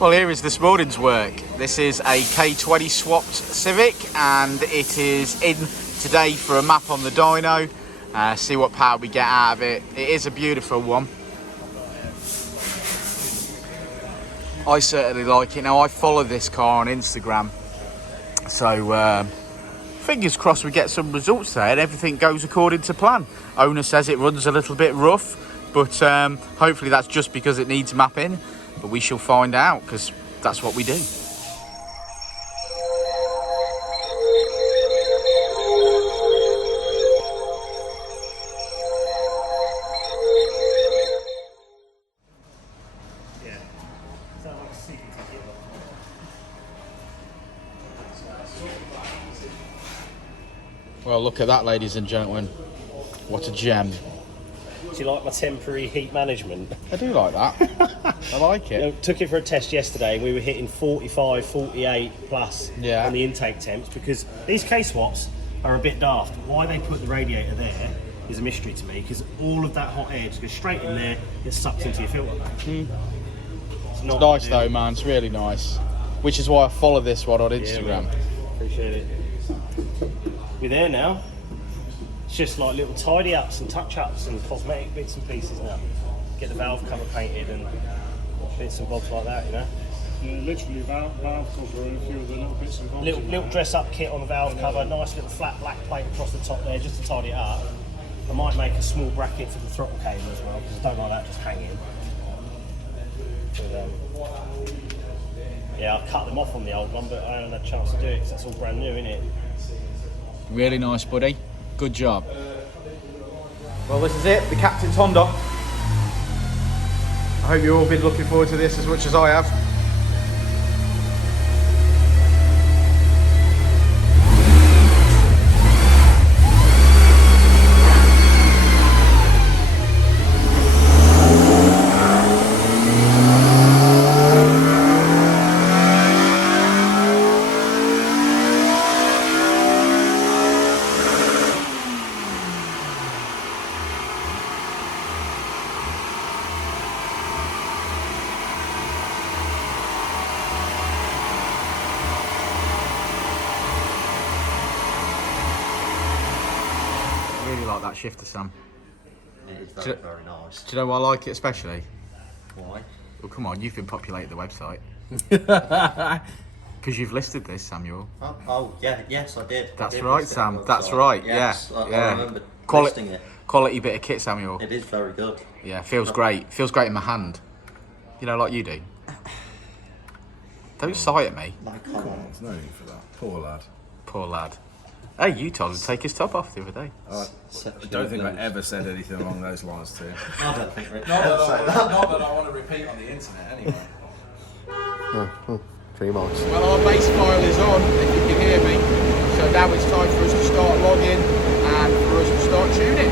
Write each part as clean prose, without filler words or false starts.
Well, here is this morning's work. This is a K20 swapped Civic, and it is in today for a map on the dyno. See what power we get out of it. It is a beautiful one. I certainly like it. Now, I follow this car on Instagram, so fingers crossed we get some results there and everything goes according to plan. Owner says it runs a little bit rough, but hopefully that's just because it needs mapping. But we shall find out, because that's what we do. Well, look at that, ladies and gentlemen. What a gem. Do you like my temporary heat management? I do like that. I like it. You know, took it for a test yesterday and we were hitting 45, 48 plus on the intake temps, because these K-swaps are a bit daft. Why they put the radiator there is a mystery to me, because all of that hot air just goes straight in there, gets sucked into your filter bank. It's nice though, man. It's really nice. Which is why I follow this one on Instagram. Yeah, appreciate it. We're there now. It's just like little tidy ups and touch ups and cosmetic bits and pieces now. Get the valve cover painted and bits and bobs like that, you know. Yeah, literally valve cover and a few of the little bits and bobs. Little dress up kit on the valve cover, nice little flat black plate across the top there just to tidy it up. I might make a small bracket for the throttle cable as well, because I don't like that just hanging. But, yeah, I've cut them off on the old one, but I haven't had a chance to do it because that's all brand new, isn't it? Really nice, buddy. Good job. Well, this is it, the Captain's Honda. I hope you've all been looking forward to this as much as I have. That shifter, Sam. It is very, very nice. Do you know why I like it especially? Why? Well, come on, you've been populating the website. Because you've listed this, Samuel. Oh, yeah, yes, I did. That's right, Sam. That's right. Yes, yeah, I remember listing it. Quality bit of kit, Samuel. It is very good. Yeah, feels great. Feels great in my hand. You know, like you do. Don't sigh at me. No, Come on, there's no need for that. Poor lad. Poor lad. Hey, you told him to take his top off the other day. I don't think I ever said anything along those lines to him. I don't think Rick Not ever say that. that I want to repeat on the internet anyway. Pretty much. Well, our bass file is on, if you can hear me. So now it's time for us to start logging and for us to start tuning.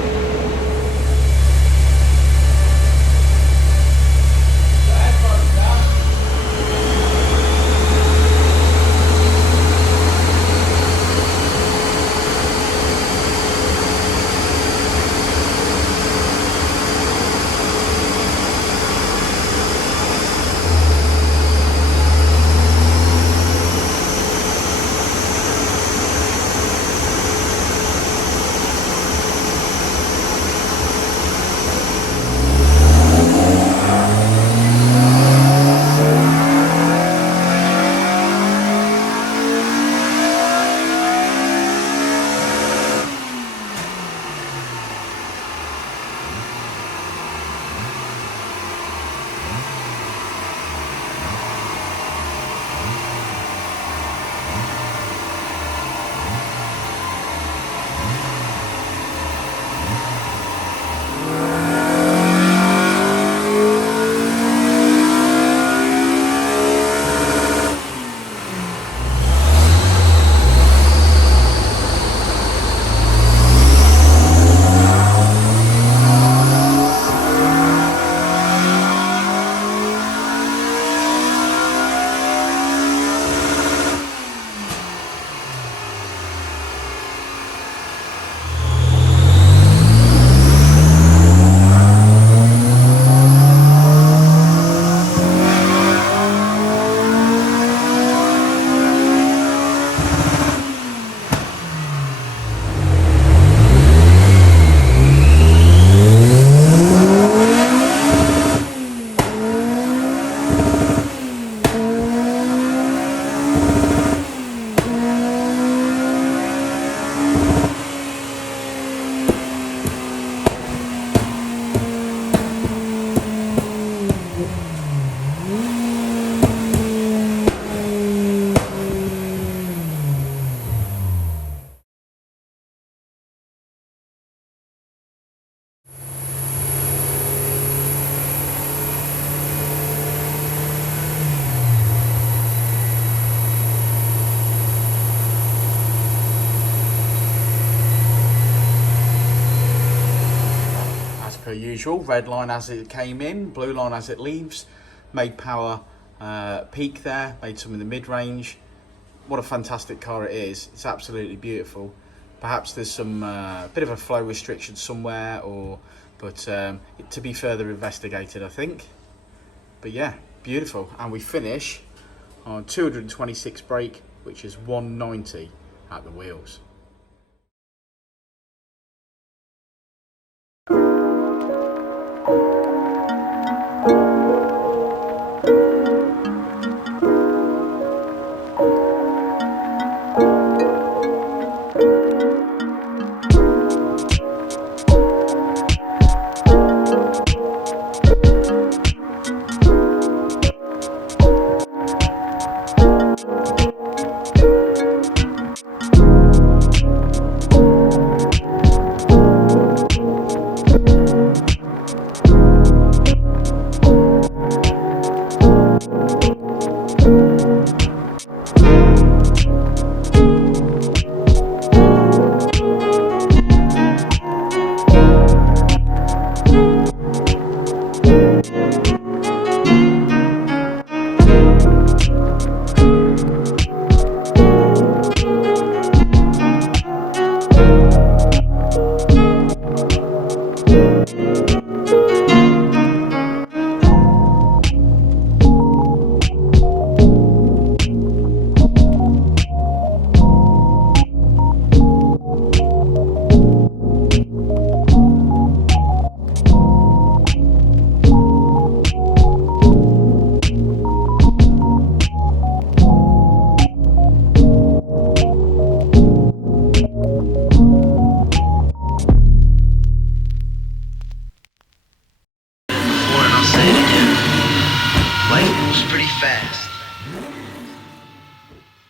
usual. Red line as it came in, blue line as it leaves. Made power peak there, made some in the mid-range. What a fantastic car it is. It's absolutely beautiful. Perhaps there's some bit of a flow restriction somewhere, but to be further investigated, I think. But yeah, beautiful. And we finish on 226 brake, which is 190 at the wheels. Before, and I'll say it again. Life moves pretty fast.